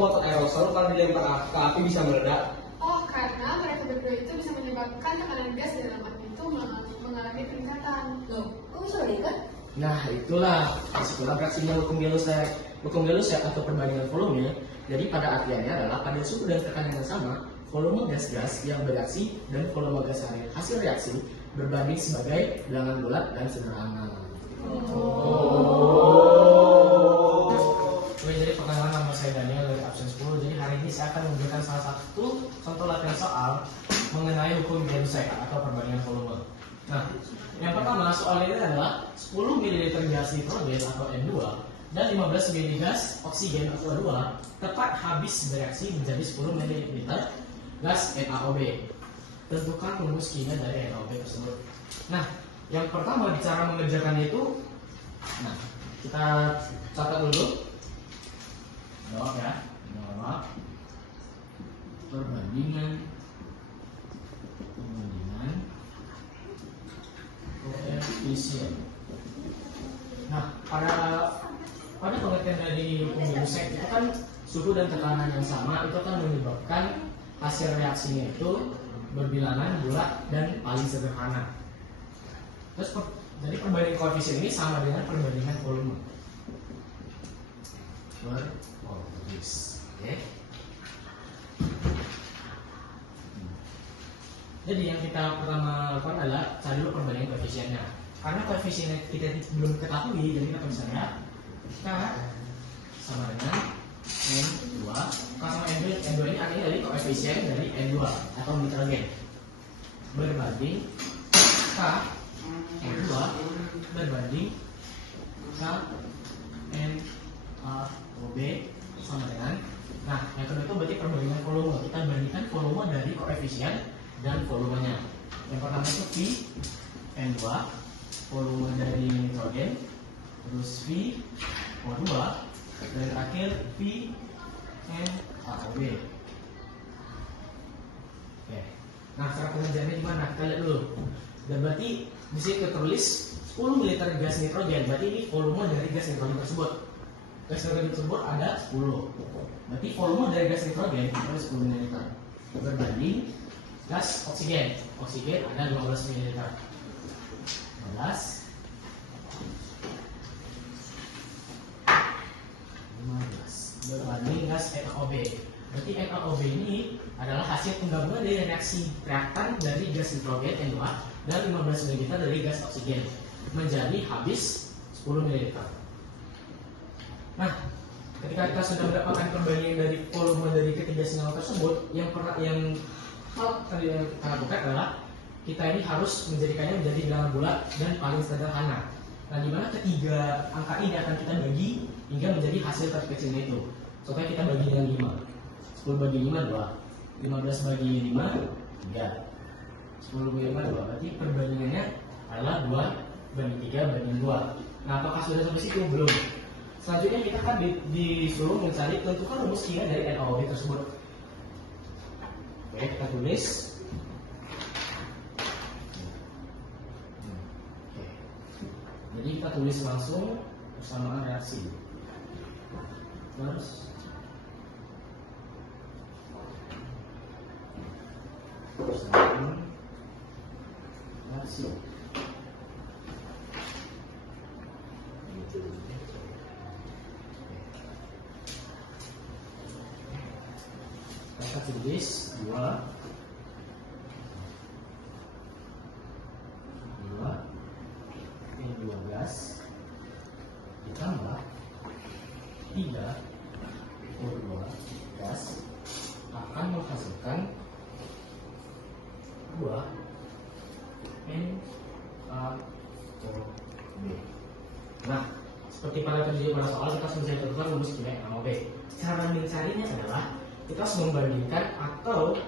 botol aerosol kalau dilempar ke api bisa meledak? Oh, karena mereka berdua itu bisa menyebabkan tekanan gas di dalam api itu mengalami peningkatan. Loh, kok bisa beda? Nah, itulah disitulah reaksinya hukum Gay-Lussac. Hukum Gay-Lussac atau perbandingan volume. Jadi pada artiannya adalah pada suhu dan tekanan yang sama, volume gas-gas yang bereaksi dan volume gas hasil reaksi berbanding sebagai bilangan bulat dan sederhana. Oke, jadi perkenalkan, nama saya Daniel dari absen 10. Jadi hari ini saya akan memberikan salah satu contoh latihan soal mengenai hukum Gay-Lussac atau perbandingan volume. Nah, yang pertama soal ini adalah 10 ml gas nitrogen atau N2 dan 15 ml gas oksigen atau O2 tepat habis bereaksi menjadi 10 ml gas NaOB. Tentukan rumus kimia dari NaOB tersebut. Nah, yang pertama cara mengerjakannya itu, nah kita catat dulu. Maaf ya, maaf. Perbandingan koefisien. Nah, pada pengertian dari hukum Gay-Lussac itu kan suhu dan tekanan yang sama itu kan menyebabkan hasil reaksinya itu berbilangan bulat dan paling sederhana. Terus jadi perbandingan koefisien ini sama dengan perbandingan volume. Oke. Jadi yang kita pertama lakukan adalah cari dulu perbandingan koefisiennya. Karena koefisien kita belum ketahui, jadi kita misalnya K sama dengan N2. K sama N2 ini artinya dari koefisien dari N2 atau nitrogen berbanding K N2 berbanding K NaOB sama dengan. Nah, yang kedua itu berarti perbandingan volume. Kita bandingkan volume dari koefisien dan volumenya. Yang pertama itu V N2, volume dari nitrogen, terus V O2, dan terakhir V NaOB. Oke. Nah, cara pengerjaannya gimana? Kita lihat dulu. Dan berarti di sini tertulis 10 ml gas nitrogen. Berarti ini volume dari gas nitrogen tersebut. Gas nitrogen tersebut ada 10. Berarti volume dari gas nitrogen itu 10 ml berbanding gas oksigen. Oksigen ada 15 ml. 15 berbanding gas NaOB. Berarti NaOB ini adalah hasil penggabungan dari reaksi reaktan dari gas nitrogen N2 dan 15 ml dari gas oksigen menjadi habis 10 ml. Nah, ketika kita sudah mendapatkan perbandingan dari volume dari ketiga senyawa tersebut, yang hal yang kita lakukan adalah kita ini harus menjadikannya menjadi bilangan bulat dan paling sederhana. Nah, di mana ketiga angka ini akan kita bagi hingga menjadi hasil terkecilnya itu. Contohnya kita bagi dengan 5. 10 bagi 5 2. 15 bagi 5 3. 10 bagi 5 2. Berarti perbandingannya adalah 2 banding 3 banding 2. Nah, apakah sudah sampai situ? Belum. Selanjutnya kita akan disuruh mencari tentukan rumus kimia dari NaOB tersebut. Oke, kita tulis. Jadi kita tulis langsung persamaan reaksi. Terus persamaan reaksi. Kita tulis 2 N12 ditambah 3 O2 gas akan menghasilkan 2 NaOB. Nah, seperti pada terjadi pada soal, kita harus mencari tentukan rumus kimia NaOB. Cara mencarinya adalah kita harus membandingkan atau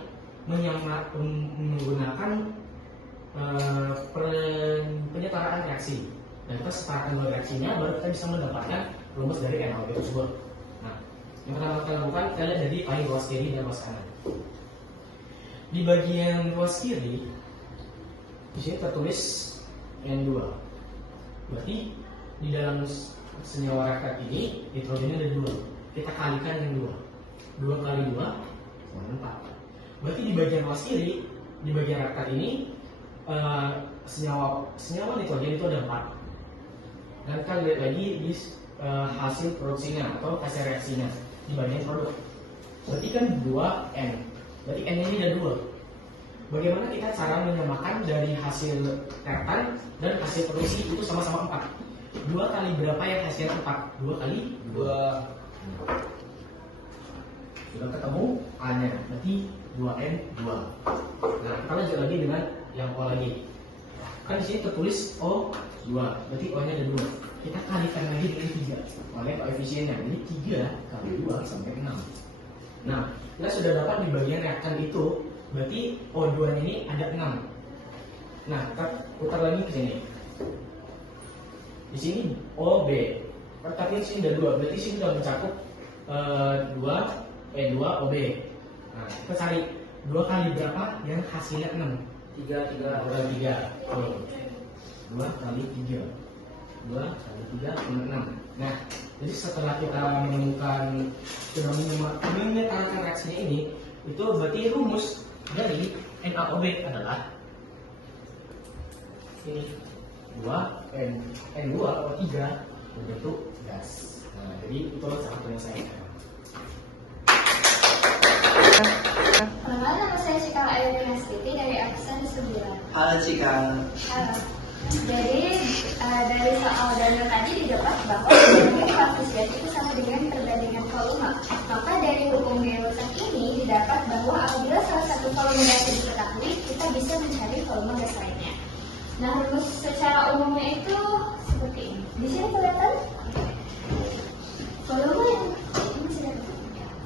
menggunakan penyetaraan reaksi. Dan kita setarakan dua reaksinya, baru kita bisa mendapatkan rumus dari NaOB tersebut. Nah, yang pertama kita lakukan, kita lihat dari paling luas kiri dan luas kanan. Di bagian luas kiri, di sini tertulis N2. Berarti di dalam senyawa reaktan ini nitrogennya ada 2. Kita kalikan yang 2. 2 kali 2 sama 4. Berarti di bagian atas kiri, di bagian reaktan ini senyawa nitrogen itu ada 4. Dan kita lihat lagi di hasil produksinya atau hasil reaksinya di bagian produk. Berarti kan 2N. Berarti N ini ada 2. Bagaimana kita cara menyamakan dari hasil reaktan dan hasil produksi itu sama-sama 4? 2 kali berapa yang hasilnya 4? 2 kali 2. Sudah ketemu A-nya, berarti 2N 2. Nah, kita lanjut lagi dengan yang O lagi. Kan di sini tertulis O2, berarti O-nya ada 2. Kita kalikan lagi dengan 3 oleh koefisiennya. Jadi 3 kali 2 sampai 6. Nah, kita sudah dapat di bagian reaktan itu, berarti O2 ini ada 6. Nah, kita putar lagi ke sini. Di sini OB, tapi di sini ada 2, berarti sini sudah mencakup 2 OB. Nah, kita cari 2 kali berapa yang hasilnya 6? 3 kali 3. 2 kali 3. 2 kali 3 sama 6. Nah, jadi setelah kita menemukan, sudah menyatakan reaksinya ini, itu berarti rumus dari NaOB adalah ini 2N2O3 berbentuk gas. Nah, jadi itu salah satu yang saya katakan. Nama saya Cikal Ayudina Siti dari Aksan 9. Halo Cika. Halo. Jadi dari soal dalil tadi didapat bahwa perbandingan koefisien itu sama dengan perbandingan volume. Maka dari hukum Newton ini didapat bahwa apabila salah satu volume gas diketahui, kita bisa mencari volume gas lainnya. Nah, rumus secara umumnya itu seperti ini. Di sini kelihatan volume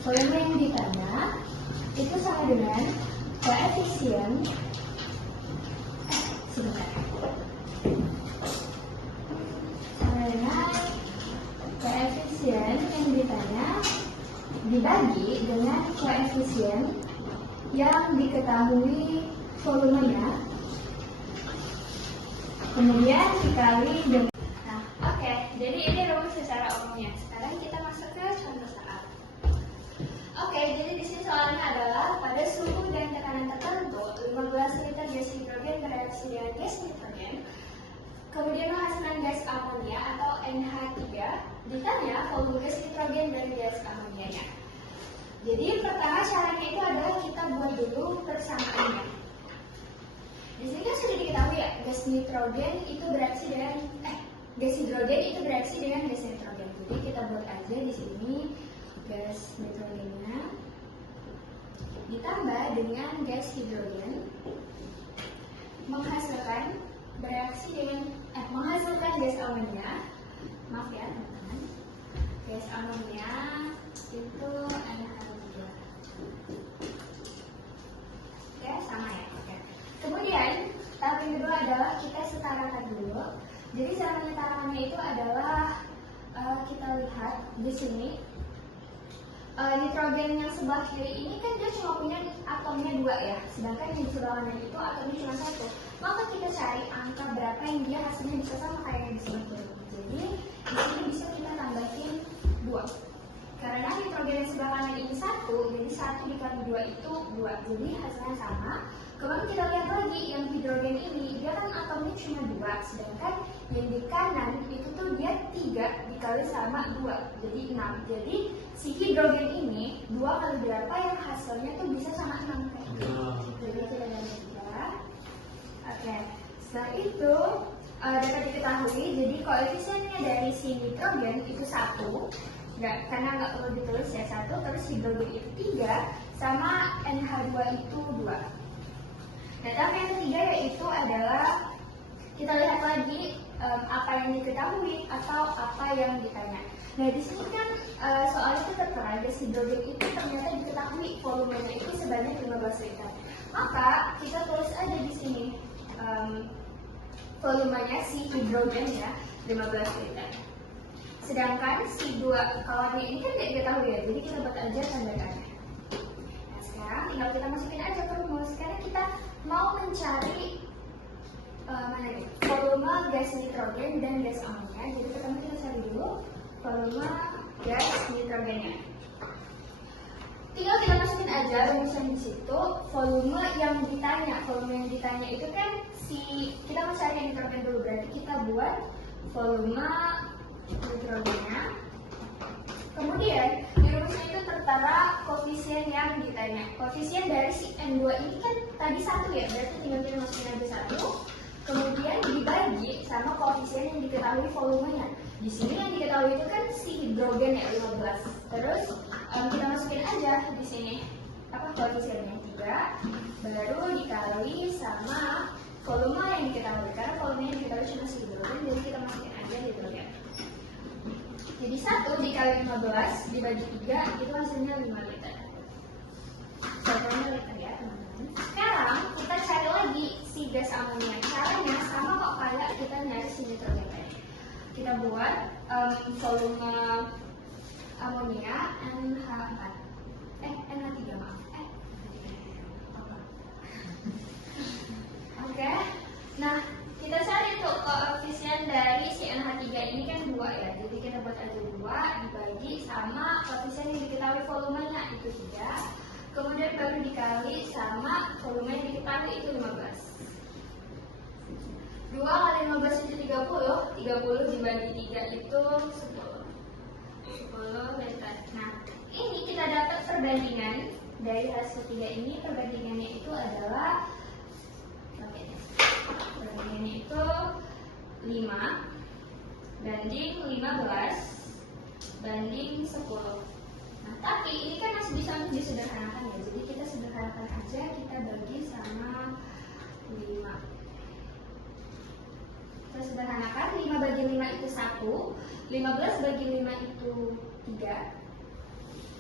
yang ditanya itu sama dengan koefisien sebentar. Sama dengan koefisien yang ditanya dibagi dengan koefisien yang diketahui volumenya, kemudian dikali dengan. Nah, oke. Jadi ini rumus secara umumnya. Sekarang kita masuk ke contoh saat. Oke, jadi di sini soalnya adalah pada suhu dan tekanan tertentu 15 liter gas hidrogen bereaksi dengan gas nitrogen, kemudian menghasilkan gas amonia atau NH3. Ditanya volume gas nitrogen dan gas amonianya. Jadi pertama caranya itu adalah kita buat dulu persamaannya. Di sini kan sudah diketahui ya, gas nitrogen itu bereaksi dengan gas hidrogen itu bereaksi dengan gas nitrogen. Jadi kita buat aja di sini gas nitrogennya ditambah dengan gas hidrogen menghasilkan menghasilkan gas amonia. Maaf ya teman-teman, gas amonia itu NH3. Oke, sama ya. Oke. Kemudian tahap yang kedua adalah kita setarakan dulu. Jadi cara menyetarakannya itu adalah kita lihat di sini. Nitrogen yang sebelah kiri ini kan dia cuma punya atomnya 2 ya, sedangkan yang di sebelah kanan itu atomnya cuma 1. Maka kita cari angka berapa yang dia hasilnya bisa sama kayak yang di sebelah kiri. Jadi di sini bisa kita tambahin 2. Karena nitrogen yang sebelah kanan ini 1, jadi 1 dikali 2 itu 2. Jadi hasilnya sama. Kemudian kita lihat lagi yang hidrogen ini, dia kan atomnya cuma 2, sedangkan yang di kanan itu tuh dia 3 dikali sama 2, jadi 6. Jadi si hidrogen ini 2 kali berapa yang hasilnya tuh bisa sama 6 kan? Jadi kita ada 3. Oke, setelah itu dapat diketahui, jadi koefisiennya dari si nitrogen itu 1, karena nggak perlu ditulis ya 1, terus hidrogen itu 3, sama NH2 itu 2. Nah, tapi yang ketiga yaitu adalah kita lihat lagi apa yang diketahui atau apa yang ditanya. Nah, di sini kan soalnya itu tertera gas hidrogen itu ternyata diketahui volumenya itu sebanyak 15 liter. Maka kita tulis aja di sini volumenya si hidrogen ya 15 liter. Sedangkan si dua kawannya ini kan tidak diketahui ya, jadi kita buat aja tandakannya. Nah, sekarang tinggal kita masukin aja ke rumus. Sekarang kita mau mencari volume gas nitrogen dan gas amonia. Jadi pertama kita cari dulu volume gas nitrogennya. tinggal kita masukin aja rumusan di situ, volume yang ditanya. Volume yang ditanya itu kan kita mau cari yang nitrogen dulu, berarti kita buat volume nitrogennya. Kemudian di rumusnya itu tertera koefisien yang ditanya. Koefisien dari si N2 ini kan tadi 1 ya, berarti tinggal kita masukin aja 1. Kemudian dibagi sama koefisien yang diketahui volumenya. Di sini yang diketahui itu kan si hidrogen ya 15. Terus kita masukin aja di sini koefisiennya 3, baru dikali sama volume yang diketahui. Karena volumenya yang diketahui cuma si hidrogen, jadi kita masukin aja hidrogen. Jadi 1 dikali 15 dibagi 3 itu hasilnya 5 liter. Contohnya liter ya teman-teman. Sekarang kita cari lagi si gas amonia. Caranya sama kok kayak kita nyari si nitrogen tadi. Kita buat volume amonia NH4. NH3 maaf. Oke. Nah, kita cari tuh koefisien dari si NH3 ini kan 2 ya. Jadi kita buat aja 2 dibagi sama koefisien yang diketahui volumenya itu 3. Kemudian baru dikali sama volume yang diketahui itu 15. 2 kali 15 itu 30. 30 dibagi 3 itu 10. 10 liter. Nah, ini kita dapat perbandingan dari hasil 3 ini. Perbandingannya itu adalah perbandingannya itu 5 banding 15 banding 10. Nah, tapi ini kan masih bisa disederhanakan ya. Jadi kita sederhanakan aja, kita bagi sama 5. Kita sederhanakan, 5 bagi 5 itu 1, 15 bagi 5 itu 3,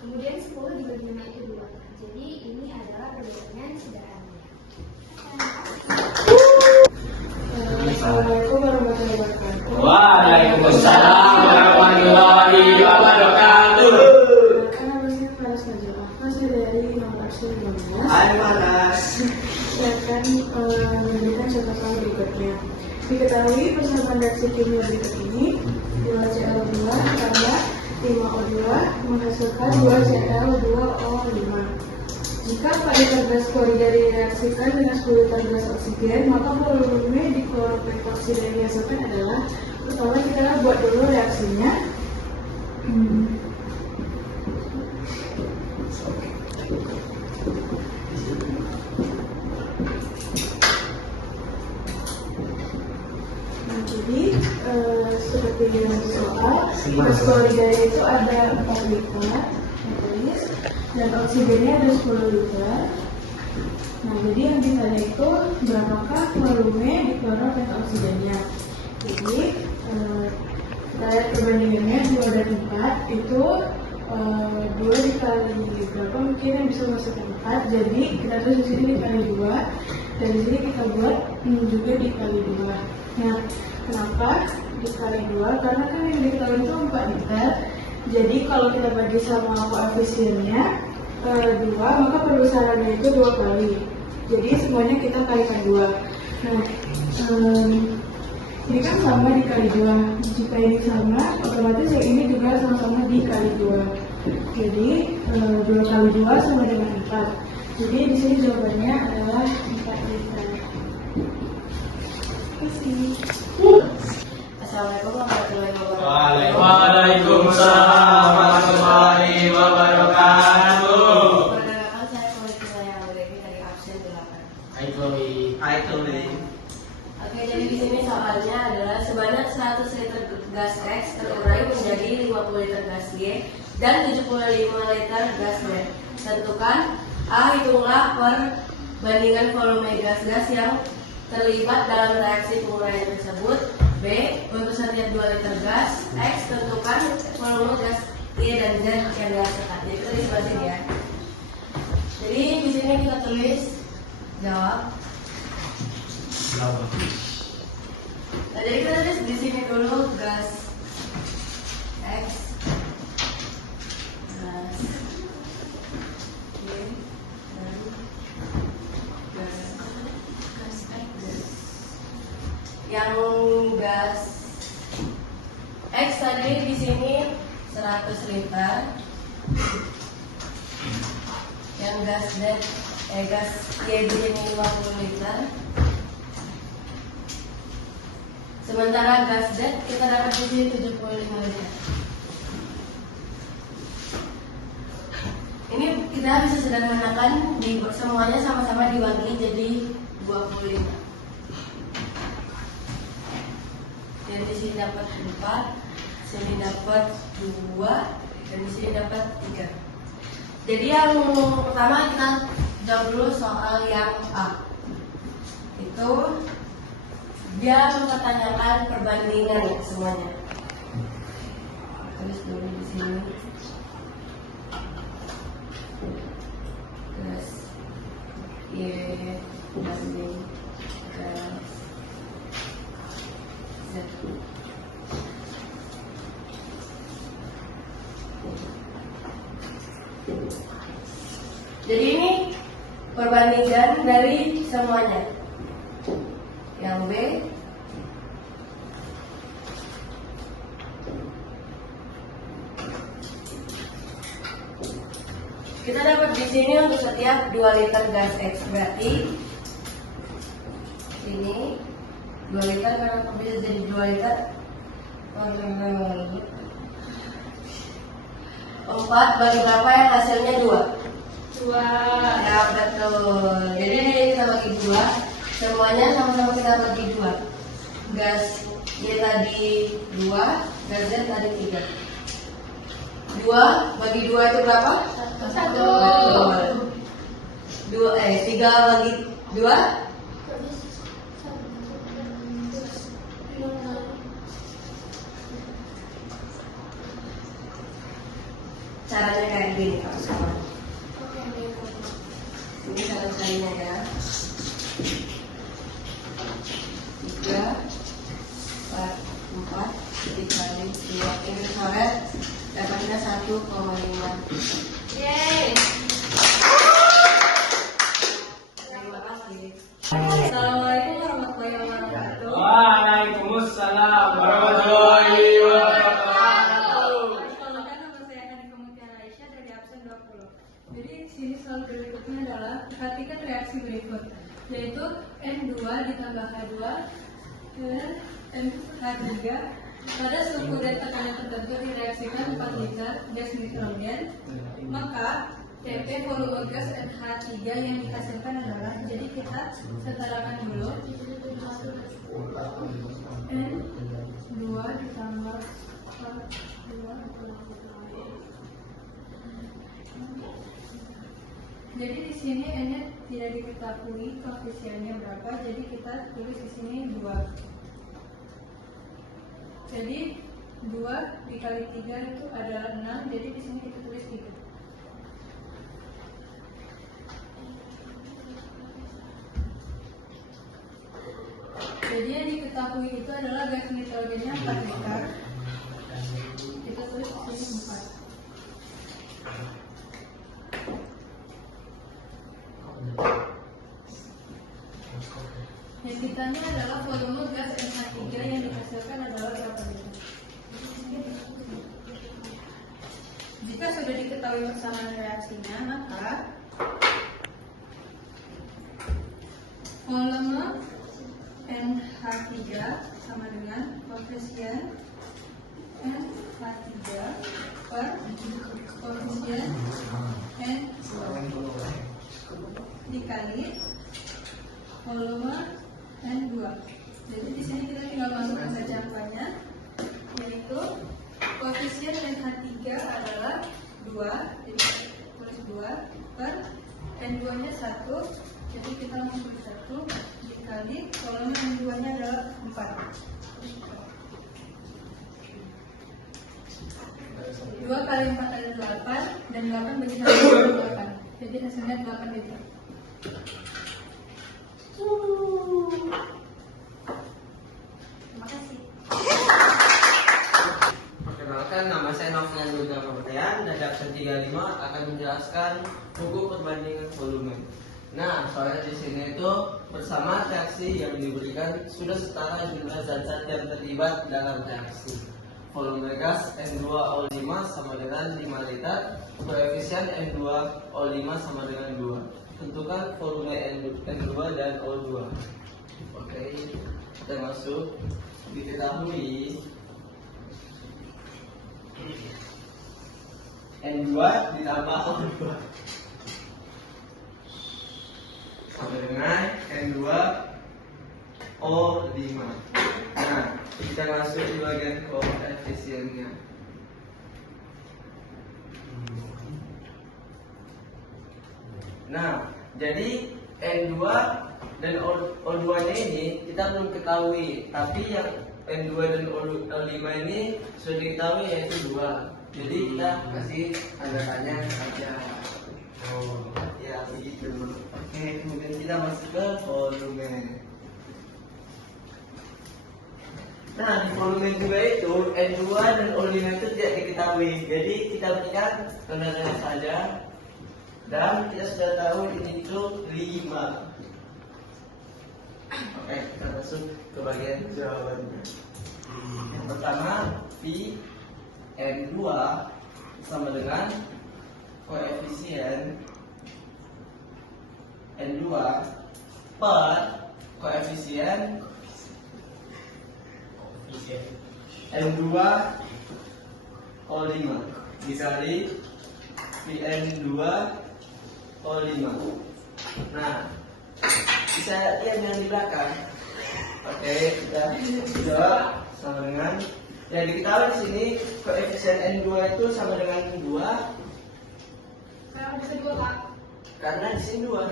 kemudian 10 dibagi 5 itu 2. Jadi ini adalah perbandingan sederhananya. Assalamualaikum warahmatullahi wabarakatuh. Waalaikumsalam warahmatullahi wabarakatuh. Masih dari nomor 19. Hai Panas. Saya akan memberikan contoh berikutnya. Diketahui persamaan reaksi kimia berikut ini: 2Cl2 tambah 5O2 menghasilkan 2Cl2O5. Jika 4 liter gas klorida direaksikan dengan 10 liter gas oksigen, maka volume di kloropetoksida yang dihasilkan adalah, pertama kita buat dulu reaksinya. Jadi seperti yang soal, gas klorida itu ada 4 liter, dan oksigennya ada 10 liter. Nah, jadi yang ditanya itu berapakah volume di kloropetoksidannya. Jadi kita lihat perbandingannya 2 dan 4 itu 2 dikali berapa mungkin yang bisa masuk ke 4. Jadi kita tulis di sini dikali 2, dan di sini kita buat juga dikali 2. Nah, kenapa dikali 2? Karena kan yang diketahui itu 4 liter. Jadi kalau kita bagi sama koefisiennya 2, maka perbesarannya itu 2 kali. Jadi semuanya kita kalikan 2. Nah, ini kan sama dikali 2. Jika ini sama, otomatis yang ini juga sama-sama dikali 2. Jadi 2 kali 2 sama dengan 4. Jadi di sini jawabannya adalah 4 liter. Terima kasih. Assalamualaikum warahmatullahi wabarakatuh. Waalaikumsalam warahmatullahi wabarakatuh. Perkenalkan saya Chloe yang dari absen 8. Hai Chloe. Hai Chloe. Oke, jadi di sini soalnya adalah sebanyak 100 liter gas X terurai menjadi 50 liter gas Y dan 75 liter gas W. Tentukan A, hitunglah perbandingan volume gas-gas yang terlibat dalam reaksi penguraian tersebut. B, untuk setiap 2 liter gas X tentukan volume gas Y dan Z yang dihasilkan. Jadi kita tulis sini ya. Jadi di sini kita tulis jawab. Nah, jadi kita tulis di sini dulu gas X, gas Y, dan gas X. Yang gas X tadi di sini 100 liter gas Y ini 50 liter. Sementara gas Z kita dapat di sini 75 liter. Ini kita bisa sederhanakan semuanya sama-sama dibagi jadi 25. Dan di sini dapat 4, sini dapat 2, dan di sini dapat 3. Jadi yang pertama kita jawab dulu soal yang A. Itu dia mempertanyakan perbandingan ya semuanya. Tulis dulu di sini. Gas Y banding gas Z. Jadi ini perbandingan dari semuanya. Yang B kita dapat di sini untuk setiap 2 liter gas X, berarti ini 2 liter karena bisa jadi 2 liter 4 bagi berapa yang hasilnya 2? 2. Ya betul. Jadi kita bagi 2. Semuanya sama-sama kita bagi 2. Gas Y tadi 2, gas Z tadi 3. 2 bagi 2 itu berapa? 1. 3 bagi 2? Caranya kayak gini kawan-kawan. Ini cara caranya ya. 3, 4 dikali 2 ini coret dapatnya 1,5. Yeay. Terima kasih. Assalamualaikum warahmatullahi wabarakatuh. Waalaikumsalam warahmatullahi wabarakatuh. Perkenalkan, nama saya Hani Kemudian Aisyah dari absen 20. Jadi di sini soal berikutnya adalah perhatikan reaksi berikut, yaitu N2 ditambah H2 dan H3 pada suhu dan tekanan tertentu direaksikan 4 liter gas nitrogen, maka TP volume gas NH3 yang dihasilkan adalah, jadi kita setarakan dulu N2 ditambah H2. Jadi di sini N-nya tidak diketahui koefisiennya berapa, jadi kita tulis di sini 2. Jadi 2 dikali 3 itu adalah 6, jadi di sini kita tulis 3. Jadi yang diketahui itu adalah gas nitrogennya 4 liter. Kita tulis di sini 4. Yang ditanya adalah volume gas NH3 yang dihasilkan adalah berapa liter. Jika sudah diketahui persamaan reaksinya, maka volume NH3 sama dengan koefisien NH3 per koefisien N2 dikali volume N2. Jadi di sini kita tinggal masukkan saja angkanya, yaitu koefisien NH3 adalah 2, jadi tulis 2 per N2-nya 1, jadi kita langsung tulis 1 dikali volume N2-nya adalah 4. 2 kali 4 adalah 8, dan 8 bagi 1 adalah 8. Jadi hasilnya 8 liter. Terima kasih. Perkenalkan, nama saya Novian Luda Martian dari absen 35 akan menjelaskan buku perbandingan volume. Nah, soalnya di sini itu bersama reaksi yang diberikan sudah setara jumlah zat-zat yang terlibat dalam reaksi. volume gas N2O5 sama dengan 5 liter, koefisien N2O5 sama dengan 2. Tentukan volume N2 dan O2. Oke, kita masuk. Diketahui N2 ditambah O2 sama dengan N2 O5. Nah, kita masuk di bagian koefisiennya. Nah, jadi N2 dan O2-nya ini kita belum ketahui, tapi yang N2 dan O5 ini sudah diketahui yaitu 2. Jadi kita kasih tanda tanya saja. Ya begitu. Oke, kemudian kita masuk ke volume. Nah, di volume juga itu N2 dan O5 itu tidak diketahui. Jadi kita berikan tanda tanya saja. Dan kita sudah tahu ini itu 5. Oke, kita masuk ke bagian jawabannya. Yang pertama, V N2 sama dengan koefisien N2 per koefisien N2 O5 dikali Vn2 O5. Nah, bisa lihat yang di belakang. Oke, kita jawab sama dengan yang diketahui di sini koefisien N2 itu sama dengan 2. Kenapa bisa 2, Kak? Karena di sini 2.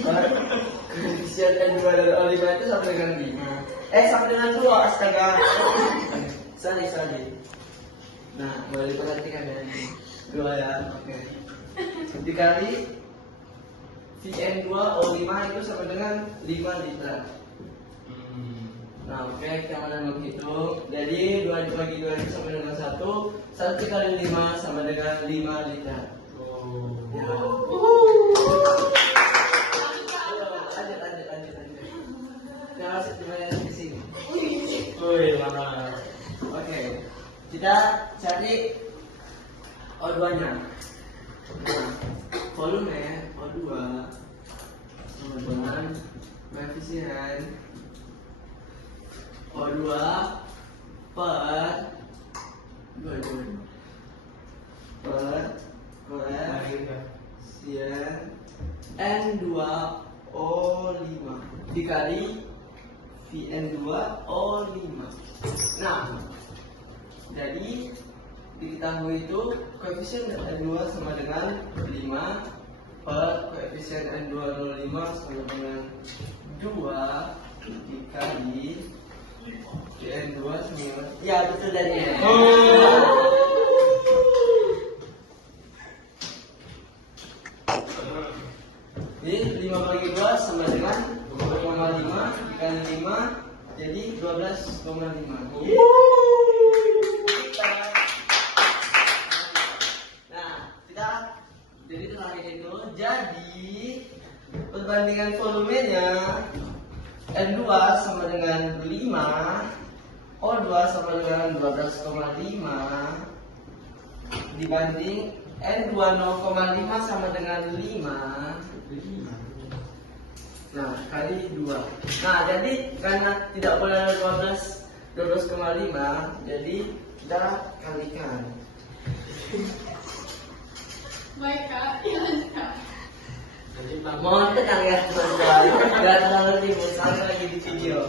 Koefisien N2 dan O5 itu sama dengan 5. Sama dengan 2, astaga. Sorry. Nah, boleh diperhatikan ya. 2 ya, oke. Dikali Vn2 O5 itu sama dengan 5 liter. Nah, oke, kita akan menghitung. Jadi 2 dibagi 2 itu sama dengan 1. 1 dikali 5 sama dengan 5 liter. Ya. Lanjut. Kita masuk di sini. Oke, kita cari O2-nya. Nah, volume O2 sama dengan koefisien O2 per koefisien N2O5 dikali Vn2O5. Nah, jadi diketahui itu koefisien N2 sama dengan 5 per koefisien N2O5 sama dengan 2 dikali Vn2 sama. Ya, betul dari ini. Jadi 5 bagi 2 sama dengan 2,5 dikali 5 jadi 12,5. Nah, kita jadi terakhir itu jadi perbandingan volumenya N2 sama dengan 5, O2 sama dengan 12,5 dibanding N2 0,5 sama dengan 5. Nah, kali 2. Nah, jadi karena tidak boleh 12,5, jadi kita kalikan. Baik, Kak. Ya, lanjut, Kak. Mohon tenang ya, teman-teman. Gak terlalu ribut, saya lagi di video.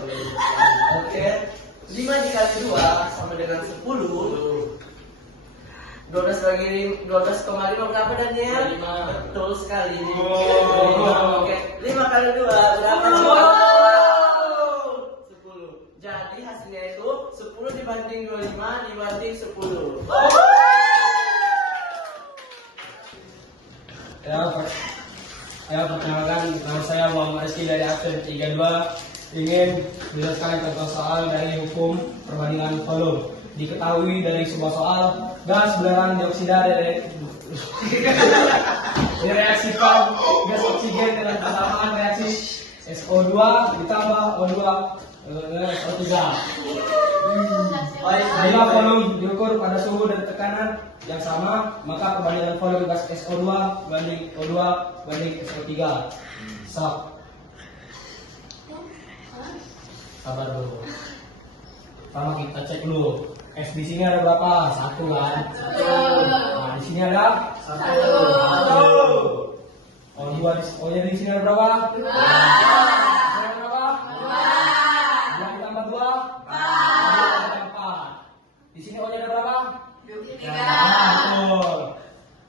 Oke. 5 dikali 2 sama dengan 10. 12 bagi 12,5 berapa Daniel? 5. Betul sekali. Oke. 5 kali 2 berapa? 10. Jadi hasilnya itu 10 dibanding 25 dibanding 10. Ya, perkenalkan, nama saya Muhammad Rizky dari absen 32, ingin menjelaskan tentang soal dari hukum perbandingan volume. Diketahui dari sebuah soal, gas belerang dioksida direaksikan gas oksigen dengan persamaan reaksi SO2 ditambah O2 O3. Bila volume diukur pada suhu dan tekanan yang sama, maka perbandingan volume gas SO2 banding O2 banding SO3. Sok. Sabar dulu. Pertama kita cek dulu. S di sini ada berapa? 1 kan? Nah, di sini ada 1. O2 di sini ada berapa? 2. Di sini ada berapa? 2 ditambah 2? 4. Di sini O-nya ada berapa? 3. Betul.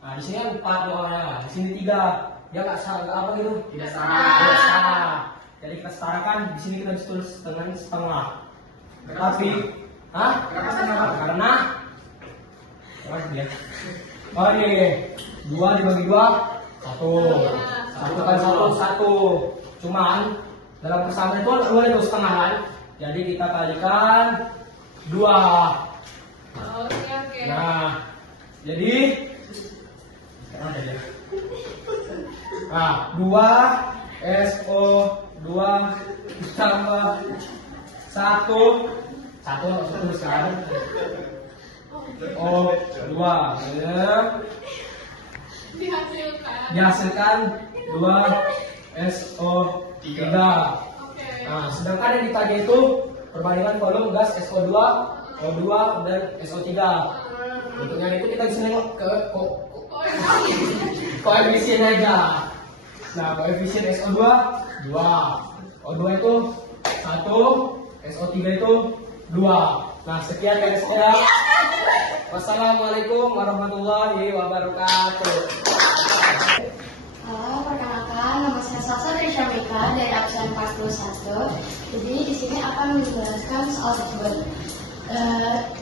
Nah, di sini kan 4 O-nya. Di sini 3. Dia nggak salah, nggak apa gitu? Tidak Tidak salah. salah. Jadi kita setarakan. Di sini kita bisa tulis dengan setengah. Tapi, Kenapa setengah? karena ya. Oh ini 2 dibagi 2 1. 1 kan 1. Cuman dalam persamaan itu 2 itu setengah kan. Jadi kita kalikan 2. Oke. Nah, jadi nah 2 SO2 tambah 1 harus tuliskan O2 ya. Dihasilkan 2 SO3. Oke. Nah, sedangkan yang ditanya itu perbandingan volume gas SO2, O2 dan SO3. Bentuknya itu kita bisa nengok ke koefisien aja. Nah, koefisien SO2 2, O2 itu 1, SO3 itu 2. Nah, sekian dari saya. Wassalamualaikum warahmatullahi wabarakatuh. Halo, perkenalkan nama saya Sasa dari Syamika dari absen 41. Jadi di sini akan menjelaskan soal tersebut.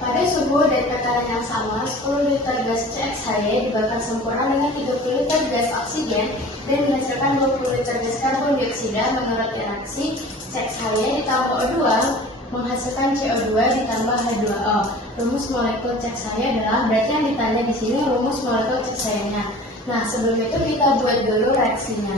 Pada suhu dan tekanan yang sama, 10 liter gas CXH dibakar sempurna dengan 30 liter gas oksigen dan menghasilkan 20 liter gas karbon dioksida. Menurut reaksi CXH ditambah O2 menghasilkan CO2 ditambah H2O. Rumus molekul CXH adalah, berarti yang ditanya di sini rumus molekul CXH-nya. Nah, sebelum itu kita buat dulu reaksinya.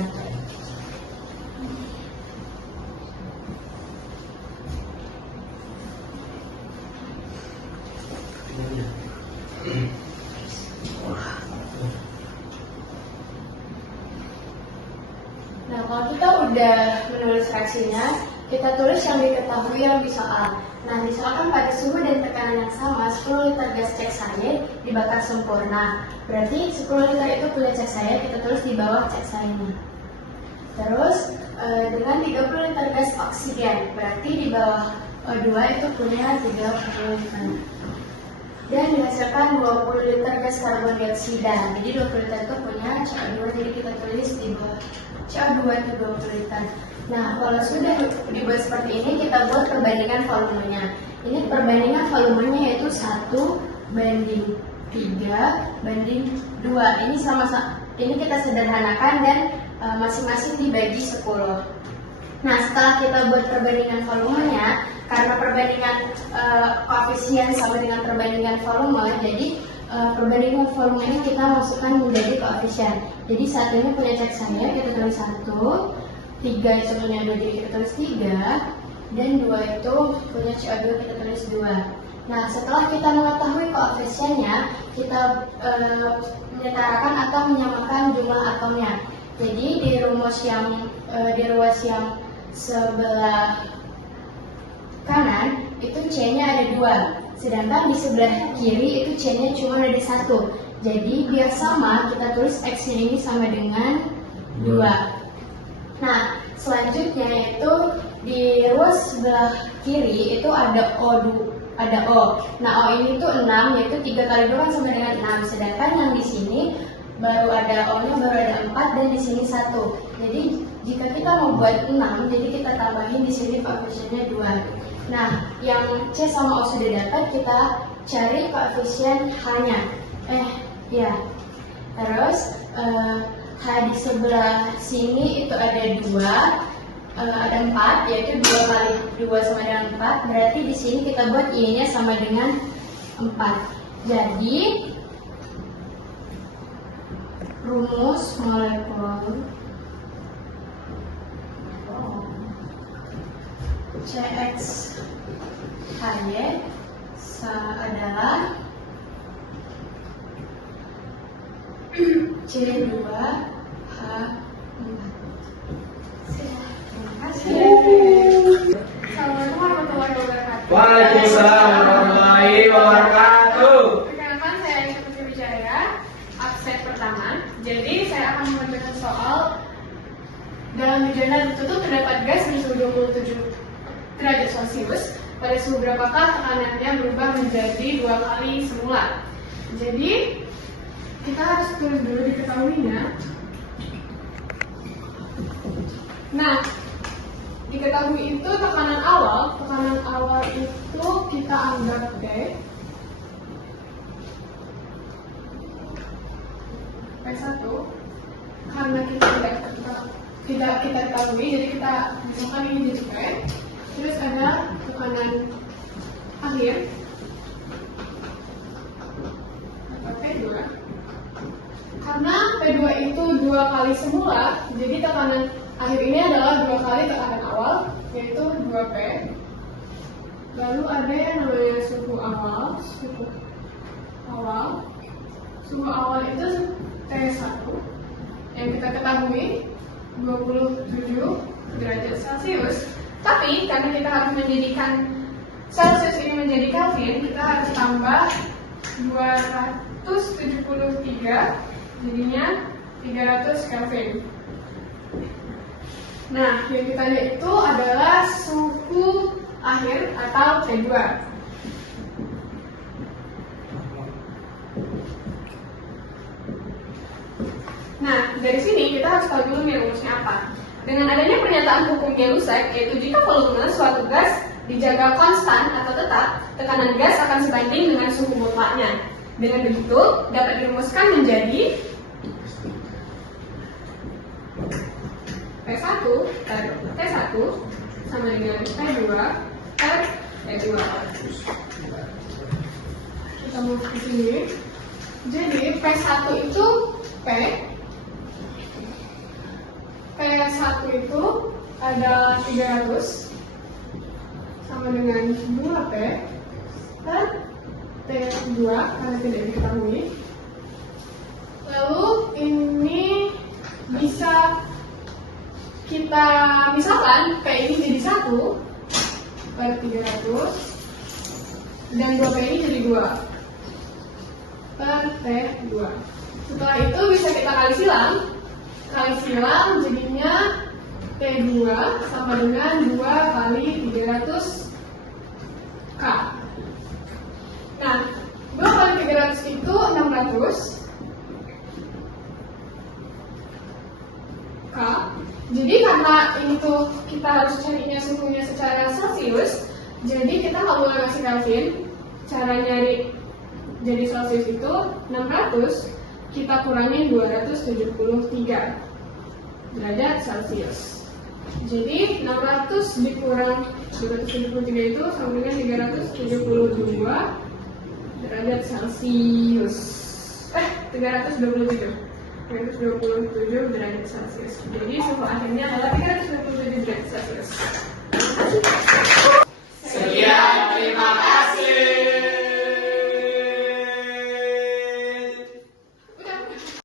Nah, kalau kita udah menulis reaksinya, kita tulis yang diketahui yang di soal. Nah, misalkan pada suhu dan tekanan yang sama, 10 liter gas CXH dibakar sempurna. Berarti 10 liter itu punya CXH, kita tulis di bawah CXH-nya. Terus, dengan 30 liter gas oksigen, berarti di bawah O2 itu punya 30 liter. Dan dihasilkan 20 liter gas karbon dioksida. Jadi 20 liter itu punya CO2, jadi kita tulis di bawah CO2 itu 20 liter. Nah, kalau sudah dibuat seperti ini, kita buat perbandingan volumenya. Ini perbandingan volumenya yaitu 1 banding 3 banding 2. Ini ini kita sederhanakan dan masing-masing dibagi 10. Nah, setelah kita buat perbandingan volumenya, karena perbandingan koefisien sama dengan perbandingan volume, jadi perbandingan volume ini kita masukkan menjadi koefisien. Jadi 1 ini punya CXH-nya, kita tulis 1, 3 itu punya 2, jadi kita tulis 3, dan 2 itu punya CO2, kita tulis 2. Nah, setelah kita mengetahui koefisiennya, kita menyetarakan atau menyamakan jumlah atomnya. Jadi di ruas yang sebelah kanan itu C-nya ada 2, sedangkan di sebelah kiri itu C-nya cuma ada 1. Jadi biar sama, kita tulis X-nya ini sama dengan 2. Nah, selanjutnya itu di ruas sebelah kiri itu ada O. Nah, O ini tuh 6, yaitu 3 kali 2 kan sama dengan 6. Sedangkan yang di sini baru ada O-nya baru ada 4 dan di sini 1. Jadi jika kita mau buat 6, jadi kita tambahin di sini koefisiennya 2. Nah, yang C sama O sudah dapat, kita cari koefisien H-nya. Terus H di sebelah sini itu ada 2. Ada 4, yaitu 2 kali 2 sama dengan 4. Berarti di sini kita buat Y-nya sama dengan 4. Jadi rumus molekul CXH adalah C2H4. Terima kasih. Assalamualaikum warahmatullahi wabarakatuh. Waalaikumsalam warahmatullahi wabarakatuh. Perkenalkan, saya Aisyah Putri Wijaya, absen pertama. Jadi saya akan mengerjakan soal dalam bejana tertutup terdapat gas di suhu 27 derajat Celcius. Pada suhu berapakah tekanannya berubah menjadi 2 kali semula? Jadi kita harus tulis dulu diketahuinya. Nah, diketahui itu tekanan awal itu kita anggap T. P1 karena kita ketahui, jadi kita misalkan ini jadi P. Terus ada tekanan akhir atau P2. Karena P2 itu 2 kali semula, jadi tekanan akhir ini adalah 2 kali tekanan awal, yaitu 2P. Lalu ada yang namanya suhu awal. Suhu awal itu T1 yang kita ketahui 27 derajat Celcius. Tapi karena kita harus menjadikan Celcius ini menjadi Kelvin, kita harus tambah 273, jadinya 300 Kelvin. Nah, yang kita lihat itu adalah suhu akhir atau T2. Nah, dari sini kita harus tahu dulu nih rumusnya apa. Dengan adanya pernyataan hukum Gay-Lussac, yaitu jika volume suatu gas dijaga konstan atau tetap, tekanan gas akan sebanding dengan suhu mutlaknya. Dengan begitu, dapat dirumuskan menjadi P1 per T1 sama dengan P2 per T2. Kita mau ke sini. Jadi P1 itu P1 itu ada 300 sama dengan 2P per T2 karena tidak diketahui. Lalu ini bisa kita misalkan P ini jadi 1 per 300 dan 2P ini jadi 2 per T2. Setelah itu bisa kita kali silang jadinya T2 sama dengan 2 kali 300 K. Nah, 2 kali 300 itu 600 K. Jadi karena itu kita harus carinya suhunya secara Celcius, jadi kita nggak boleh ngasih Kelvin. Cara nyari jadi Celcius itu 600, kita kurangi 273 derajat Celcius. Jadi 600 dikurang 273 itu sama dengan 372 derajat Celcius. 327 derajat Celcius. Jadi suhu akhirnya adalah 327 derajat Celcius.